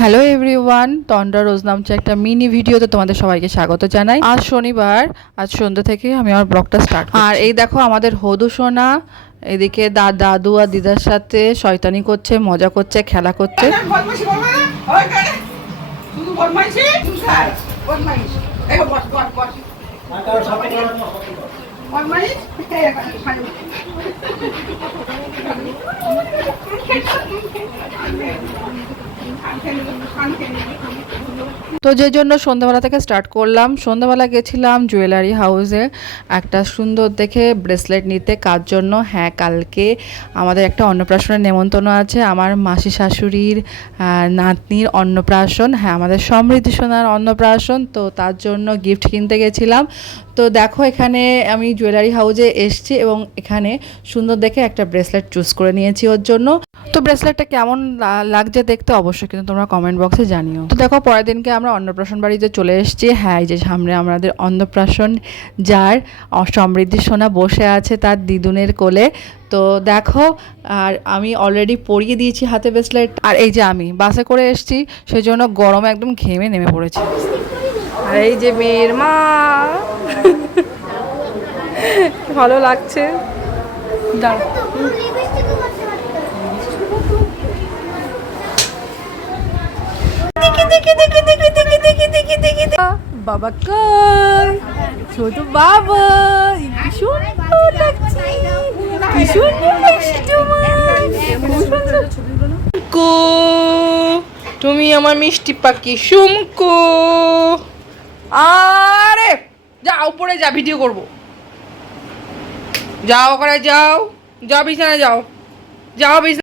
Hello everyone তন্ডা রোজ নামছে একটা mini ভিডিওতে তোমাদের সবাইকে স্বাগত জানাই। আজ শনিবার আজ সন্ধ্যা থেকে আমি আমার ব্লগটা স্টার্ট আর এই দেখো আমাদের হদু সোনা এদিকে দা দাদু আর দিদার সাথে শয়তানি করছে মজা করছে খেলা করছে বদমাইশি করবে না ওই করে শুধু বদমাইশি স্যার বদমাইশ এই বস বস বস বদমাইশ এই এখানে খালি তো যে জন্য সন্ধ্যাবেলা থেকে স্টার্ট করলাম। সন্ধ্যাবেলা গেছিলাম জুয়েলারি হাউসে একটা সুন্দর দেখে ব্রেসলেট নিতে। কার জন্য? হ্যাঁ কালকে আমাদের একটা অন্নপ্রাশনের নেমন্তন্ন আছে। আমার মাসি শাশুড়ির নাতনির অন্নপ্রাশন। হ্যাঁ আমাদের সমৃদ্ধি সোনার অন্নপ্রাশন। তো তার জন্য গিফট কিনতে গেছিলাম। তো দেখো, এখানে আমি জুয়েলারি হাউসে এসেছি এবং এখানে সুন্দর দেখে একটা ব্রেসলেট চুজ করে নিয়েছি ওর জন্য। তো ব্রেসলেটটা কেমন লাগছে দেখতে অবশ্যই কিন্তু তোমরা কমেন্ট বক্সে জানিও। তো দেখো, পরের দিনকে আমরা অন্নপ্রাশন বাড়িতে চলে এসেছি। হ্যাঁ এই যে সামনে আমাদের অন্নপ্রাশন যার সমৃদ্ধি সোনা বসে আছে তার দিদুনের কোলে। তো দেখো, আর আমি অলরেডি পরিয়ে দিয়েছি হাতে ব্রেসলেট আর এই যে আমি, বাসে করে এসেছি সেই জন্য গরমে একদম ঘেমে নেমে পড়েছি। আর এই যে মেয়ের মা, ভালো লাগছে। দাঁড়া ছোট বাবা। কি সুন্দর লাগছে। কি সুন্দর লাগছে তোমার। তুমি আমার মিষ্টি পাখি সুমকো। আরে, যা, উপরে যা, ভিডিও করব। যাও, ওখানে যাও। যাও, বিছানায় যাও। যাও বিছানা